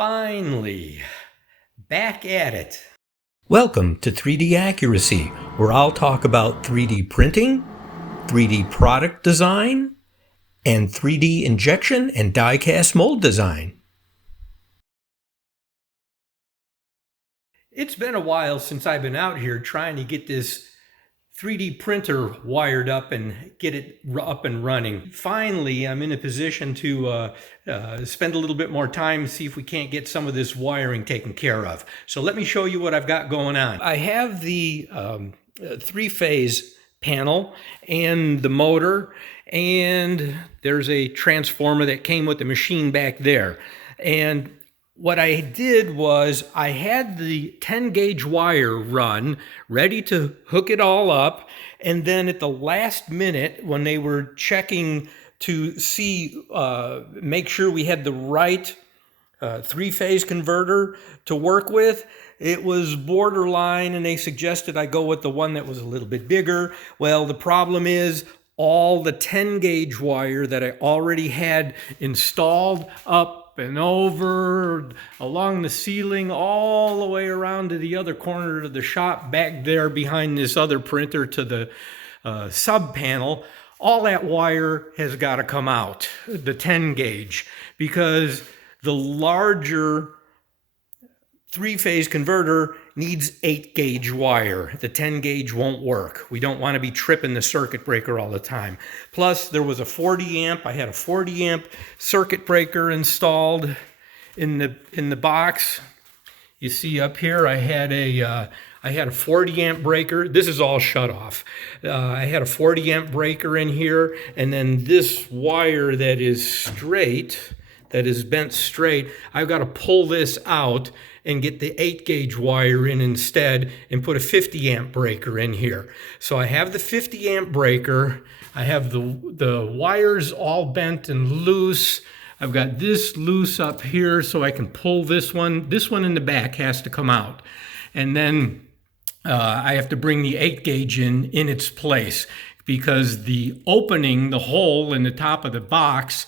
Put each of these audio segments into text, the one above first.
Finally, back at it. Welcome to 3D Accuracy, where I'll talk about 3D printing, 3D product design, and 3D injection and die-cast mold design. It's been a while since I've been out here trying to get this 3D printer wired up and get it up and running. Finally, I'm in a position to spend a little bit more time, see if we can't get some of this wiring taken care of. So let me show you what I've got going on. I have the three-phase panel and the motor, and there's a transformer that came with the machine back there. And what I did was I had the 10 gauge wire run ready to hook it all up, and then at the last minute when they were checking to see, make sure we had the right three-phase converter to work with, it was borderline, and they suggested I go with the one that was a little bit bigger. Well, the problem is all the 10 gauge wire that I already had installed up and over along the ceiling all the way around to the other corner of the shop back there behind this other printer to the sub panel, all that wire has got to come out, the 10 gauge, because the larger three-phase converter needs 8 gauge wire. The 10 gauge won't work. We don't want to be tripping the circuit breaker all the time. Plus, there was a 40 amp. I had a 40 amp circuit breaker installed in the box. You see up here, I had a 40 amp breaker. This is all shut off. I had a 40 amp breaker in here, and then this wire that is straight, that is bent straight, I've got to pull this out and get the 8 gauge wire in instead and put a 50 amp breaker in here. So I have the 50 amp breaker. I have the wires all bent and loose. I've got this loose up here so I can pull this one. This one in the back has to come out. And then I have to bring the 8 gauge in its place, because the opening, the hole in the top of the box,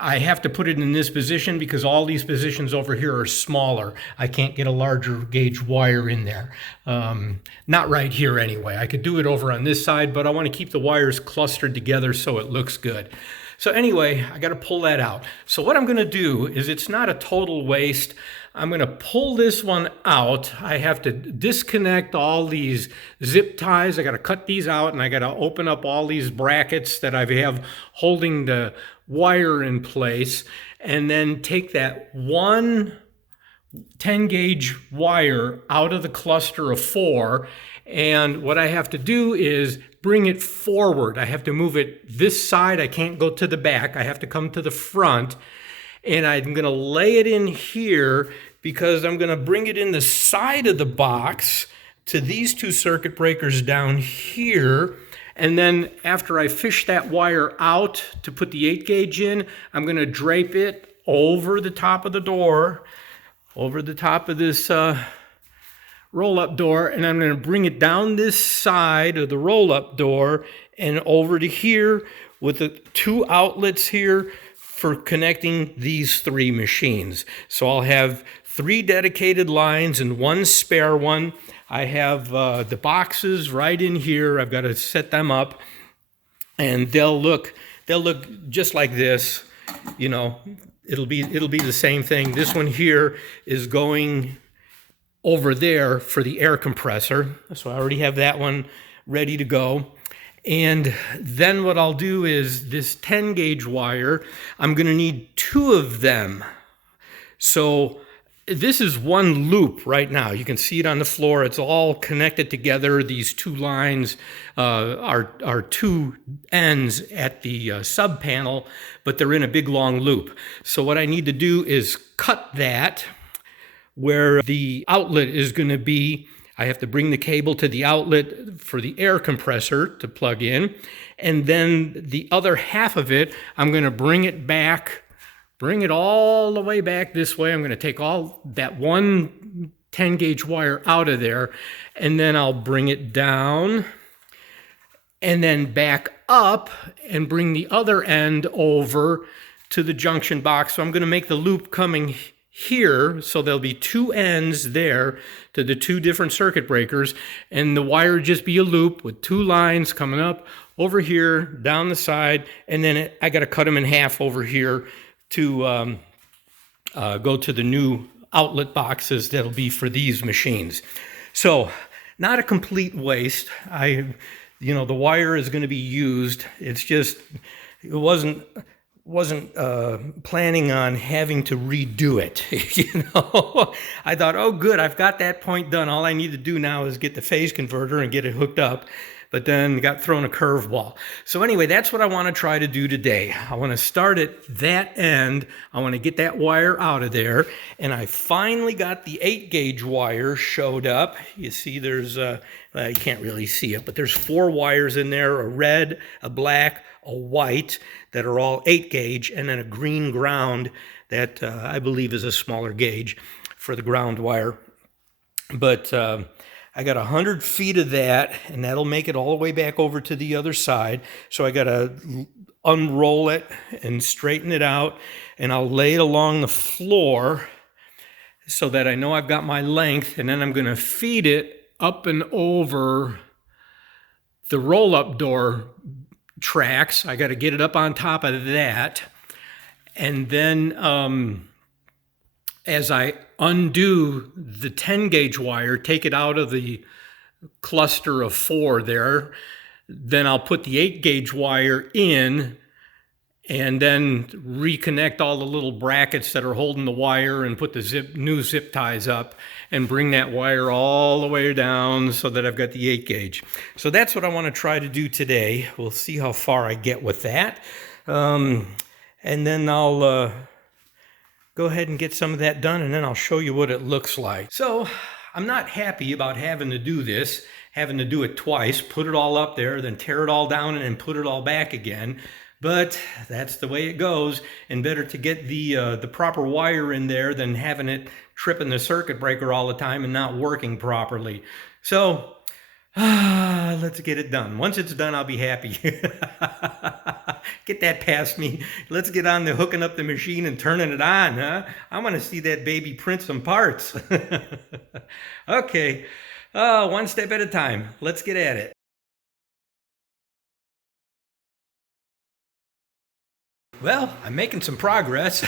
I have to put it in this position because all these positions over here are smaller. I can't get a larger gauge wire in there. Not right here anyway. I could do it over on this side, but I want to keep the wires clustered together so it looks good. So anyway, I got to pull that out. So what I'm going to do is, it's not a total waste. I'm going to pull this one out. I have to disconnect all these zip ties. I got to cut these out, and I got to open up all these brackets that I have holding the wire in place, and then take that one 10 gauge wire out of the cluster of 4. And what I have to do is bring it forward. I have to move it this side. I can't go to the back. I have to come to the front, and I'm going to lay it in here because I'm going to bring it in the side of the box to these 2 circuit breakers down here. And then after I fish that wire out to put the 8 gauge in, I'm going to drape it over the top of the door, over the top of this roll-up door, and I'm going to bring it down this side of the roll-up door and over to here with the 2 outlets here for connecting these 3 machines. So I'll have 3 dedicated lines and 1 spare one. I have the boxes right in here. I've got to set them up, and they'll look just like this. You know, it'll be the same thing. This one here is going over there for the air compressor. So I already have that one ready to go. And then what I'll do is this 10 gauge wire, I'm going to need 2 of them. So this is one loop right now. You can see it on the floor. It's all connected together. These 2 lines are 2 ends at the sub panel, but they're in a big long loop. So what I need to do is cut that where the outlet is going to be. I have to bring the cable to the outlet for the air compressor to plug in. And then the other half of it, I'm going to bring it back, bring it all the way back this way. I'm going to take all that one 10 gauge wire out of there, and then I'll bring it down and then back up and bring the other end over to the junction box. So I'm going to make the loop coming here, so there'll be two ends there to the two different circuit breakers, and the wire would just be a loop with two lines coming up over here, down the side, and then I got to cut them in half over here to go to the new outlet boxes that'll be for these machines. So not a complete waste. The wire is going to be used. It's just, it wasn't planning on having to redo it. I thought, oh good, I've got that point done. All I need to do now is get the phase converter and get it hooked up. But then got thrown a curveball. So anyway, that's what I want to try to do today. I want to start at that end. I want to get that wire out of there. And I finally got the 8-gauge wire showed up. You see there's, I can't really see it, but there's 4 wires in there, a red, a black, a white, that are all 8-gauge, and then a green ground that I believe is a smaller gauge for the ground wire. But I got 100 feet of that, and that'll make it all the way back over to the other side. So I got to unroll it and straighten it out, and I'll lay it along the floor so that I know I've got my length, and then I'm going to feed it up and over the roll-up door tracks. I got to get it up on top of that, and then as I undo the 10-gauge wire, take it out of the cluster of 4 there, then I'll put the 8-gauge wire in and then reconnect all the little brackets that are holding the wire and put the new zip ties up and bring that wire all the way down so that I've got the 8-gauge. So that's what I want to try to do today. We'll see how far I get with that. And then I'll go ahead and get some of that done, and then I'll show you what it looks like. So I'm not happy about having to do this, having to do it twice, put it all up there, then tear it all down and then put it all back again. But that's the way it goes, and better to get the proper wire in there than having it tripping the circuit breaker all the time and not working properly. So let's get it done. Once it's done, I'll be happy. Get that past me. Let's get on to hooking up the machine and turning it on, huh? I want to see that baby print some parts. Okay, one step at a time. Let's get at it. Well, I'm making some progress.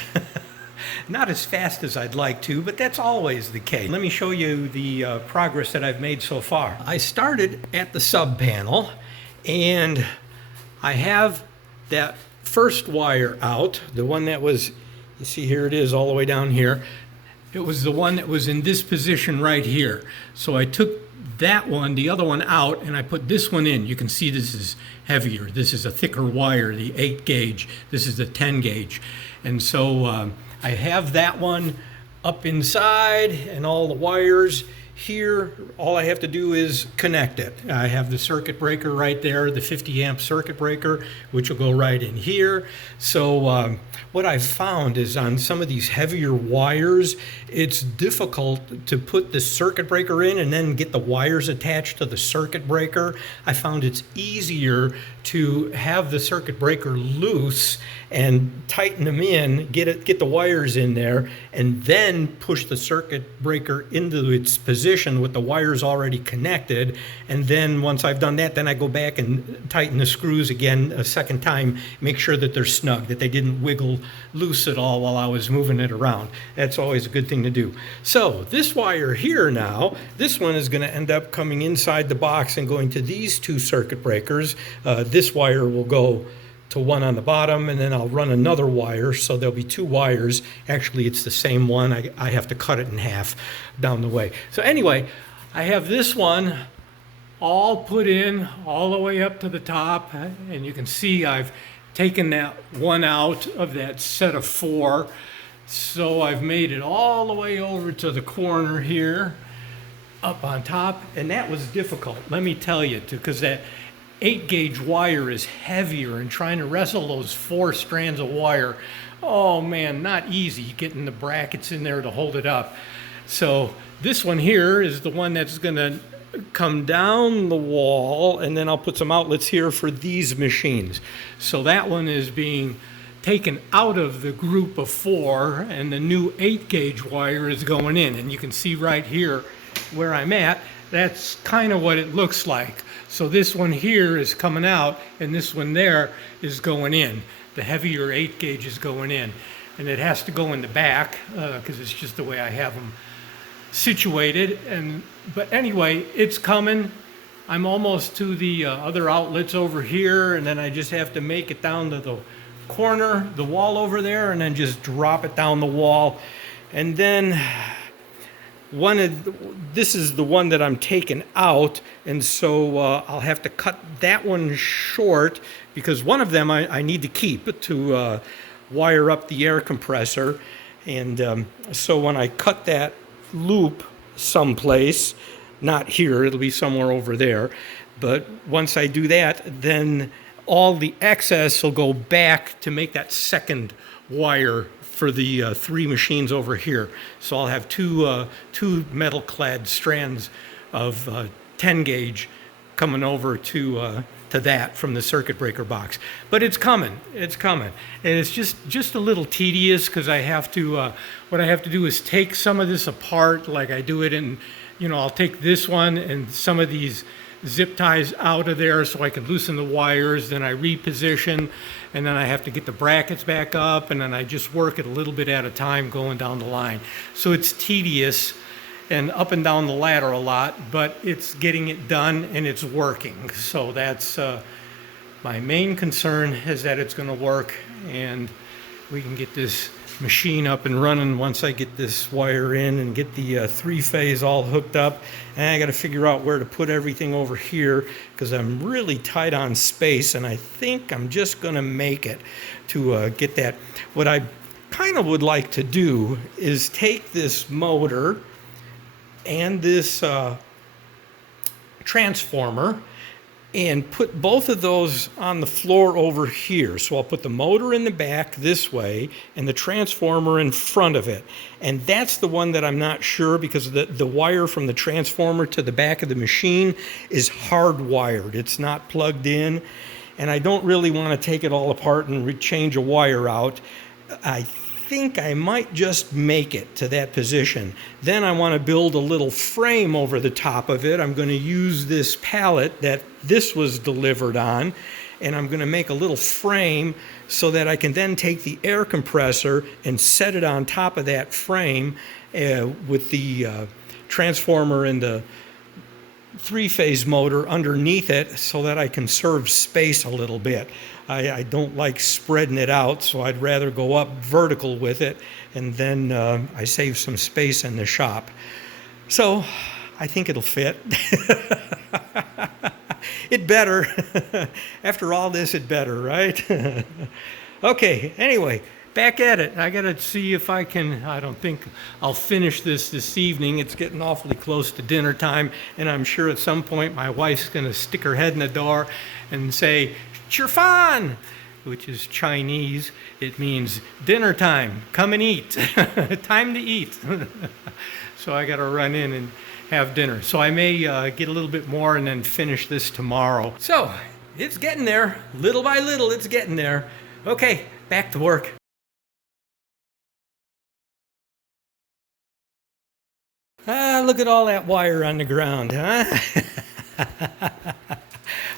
Not as fast as I'd like to, but that's always the case. Let me show you the progress that I've made so far. I started at the sub panel, and I have that first wire out, the one that was, you see here it is all the way down here. It was the one that was in this position right here. So I took that one, the other one out, and I put this one in. You can see this is heavier. This is a thicker wire, the 8-gauge. This is the 10-gauge. And so I have that one up inside, and all the wires here, all I have to do is connect it. I have the circuit breaker right there, the 50 amp circuit breaker, which will go right in here. So what I've found is on some of these heavier wires, it's difficult to put the circuit breaker in and then get the wires attached to the circuit breaker. I found it's easier to have the circuit breaker loose and tighten them in, get the wires in there, and then push the circuit breaker into its position with the wires already connected. And then once I've done that, then I go back and tighten the screws again a second time, make sure that they're snug, that they didn't wiggle loose at all while I was moving it around. That's always a good thing to do. So this wire here now, this one is going to end up coming inside the box and going to these 2 circuit breakers. This wire will go to one on the bottom, and then I'll run another wire, so there'll be 2 wires. Actually, it's the same one. I have to cut it in half down the way. So anyway, I have this one all put in all the way up to the top, and you can see I've taken that one out of that set of 4. So I've made it all the way over to the corner here, up on top, and that was difficult, let me tell you, because that 8-gauge wire is heavier, and trying to wrestle those 4 strands of wire, oh man, not easy getting the brackets in there to hold it up. So this one here is the one that's going to come down the wall, and then I'll put some outlets here for these machines. So that one is being taken out of the group of 4, and the new 8-gauge wire is going in. And you can see right here where I'm at, that's kind of what it looks like. So this one here is coming out, and this one there is going in. The heavier 8-gauge is going in. And it has to go in the back because it's just the way I have them situated. But anyway, it's coming. I'm almost to the other outlets over here, and then I just have to make it down to the corner, the wall over there, and then just drop it down the wall. And then this is the one that I'm taking out, and so I'll have to cut that one short because one of them I need to keep to wire up the air compressor. And so when I cut that loop someplace, not here, it'll be somewhere over there, but once I do that, then all the excess will go back to make that second wire for the 3 machines over here. So I'll have two metal clad strands of 10 gauge coming over to that from the circuit breaker box. But it's coming, and it's just a little tedious because I have to, what I have to do is take some of this apart like I do it in, I'll take this one and some of these zip ties out of there so I can loosen the wires, then I reposition, and then I have to get the brackets back up, and then I just work it a little bit at a time going down the line. So it's tedious and up and down the ladder a lot, but it's getting it done and it's working. So that's my main concern, is that it's going to work and we can get this machine up and running once I get this wire in and get the 3-phase all hooked up. And I got to figure out where to put everything over here because I'm really tight on space, and I think I'm just going to make it to get that. What I kind of would like to do is take this motor and this transformer and put both of those on the floor over here. So I'll put the motor in the back this way and the transformer in front of it. And that's the one that I'm not sure, because the wire from the transformer to the back of the machine is hardwired. It's not plugged in. And I don't really want to take it all apart and change a wire out. I think I might just make it to that position. Then I want to build a little frame over the top of it. I'm going to use this pallet that this was delivered on, and I'm going to make a little frame so that I can then take the air compressor and set it on top of that frame with the transformer and the 3-phase motor underneath it, so that I can conserve space a little bit. I don't like spreading it out, so I'd rather go up vertical with it, and then I save some space in the shop. So I think it'll fit. It better. After all this, it better, right? Okay, anyway, back at it. I got to see if I can, I don't think I'll finish this evening. It's getting awfully close to dinner time, and I'm sure at some point my wife's going to stick her head in the door and say, "Chirfan," which is Chinese. It means dinner time. Come and eat. Time to eat. So I got to run in and have dinner. So I may get a little bit more and then finish this tomorrow. So it's getting there. Little by little, it's getting there. Okay, back to work. Look at all that wire on the ground, huh?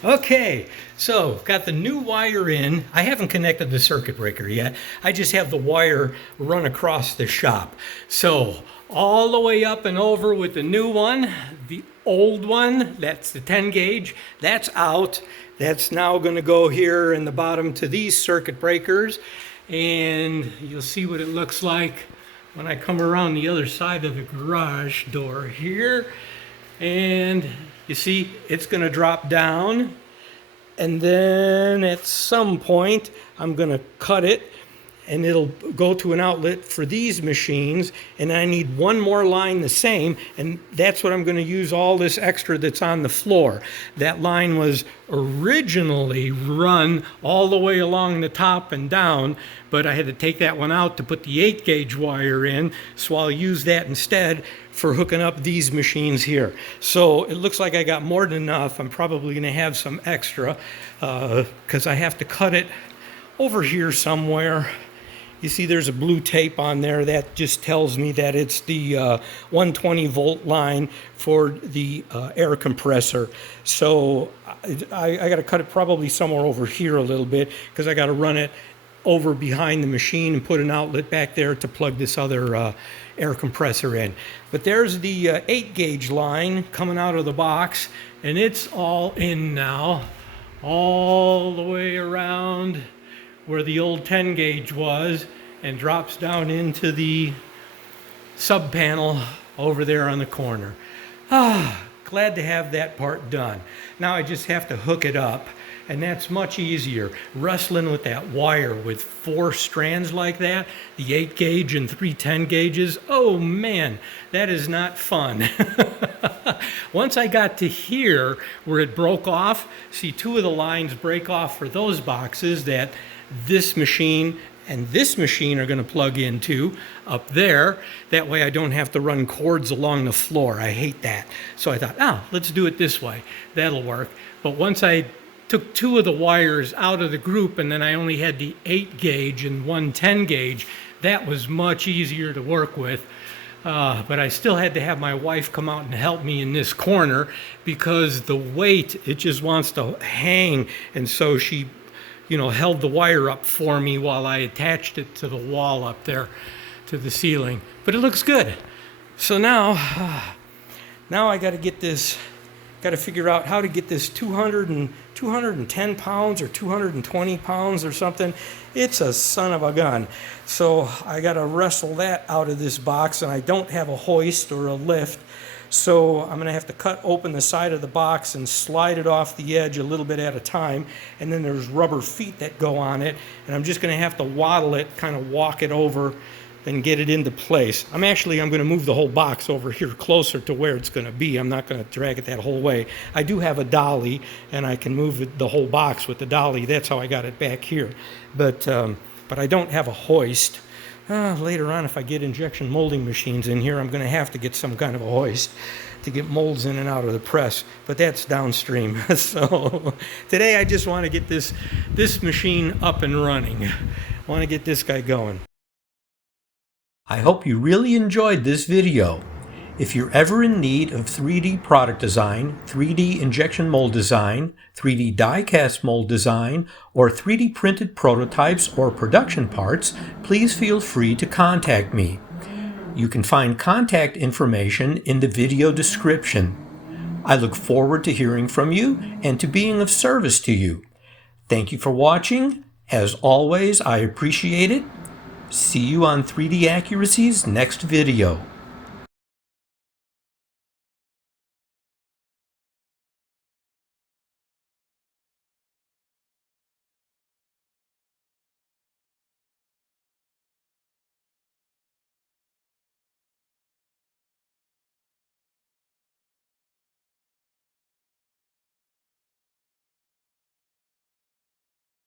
Okay, so got the new wire in. I haven't connected the circuit breaker yet. I just have the wire run across the shop. So all the way up and over with the new one. The old one, that's the 10 gauge, that's out. That's now going to go here in the bottom to these circuit breakers. And you'll see what it looks like when I come around the other side of the garage door here. And you see, it's going to drop down, and then at some point I'm going to cut it, and it'll go to an outlet for these machines, and I need one more line the same, and that's what I'm going to use all this extra that's on the floor. That line was originally run all the way along the top and down, but I had to take that one out to put the 8-gauge wire in, so I'll use that instead for hooking up these machines here. So it looks like I got more than enough. I'm probably going to have some extra because I have to cut it over here somewhere. You see there's a blue tape on there that just tells me that it's the 120 volt line for the air compressor. So I got to cut it probably somewhere over here a little bit, because I got to run it over behind the machine and put an outlet back there to plug this other air compressor in. But there's the 8 gauge line coming out of the box, and it's all in now, all the way around where the old 10 gauge was, and drops down into the sub panel over there on the corner. Glad to have that part done. Now I just have to hook it up, and that's much easier. Wrestling with that wire with 4 strands like that, the 8 gauge and 3 10 gauges, oh man, that is not fun. Once I got to here where it broke off, see 2 of the lines break off for those boxes that this machine and this machine are going to plug into up there. That way I don't have to run cords along the floor. I hate that. So I thought, let's do it this way. That'll work. But once I took 2 of the wires out of the group, and then I only had the 8 gauge and 1 10 gauge, that was much easier to work with. But I still had to have my wife come out and help me in this corner, because the weight, it just wants to hang. And so she, held the wire up for me while I attached it to the wall up there, to the ceiling. But it looks good. So now I got to get this, got to figure out how to get this 210 pounds or 220 pounds or something. It's a son of a gun. So I got to wrestle that out of this box, and I don't have a hoist or a lift. So I'm going to have to cut open the side of the box and slide it off the edge a little bit at a time. And then there's rubber feet that go on it. And I'm just going to have to waddle it, kind of walk it over and get it into place. I'm going to move the whole box over here closer to where it's going to be. I'm not going to drag it that whole way. I do have a dolly, and I can move the whole box with the dolly. That's how I got it back here. But I don't have a hoist. Later on, if I get injection molding machines in here, I'm going to have to get some kind of a hoist to get molds in and out of the press. But that's downstream. So today I just want to get this machine up and running. I want to get this guy going. I hope you really enjoyed this video. If you're ever in need of 3D product design, 3D injection mold design, 3D die-cast mold design, or 3D printed prototypes or production parts, please feel free to contact me. You can find contact information in the video description. I look forward to hearing from you and to being of service to you. Thank you for watching. As always, I appreciate it. See you on 3D Accuracy's next video.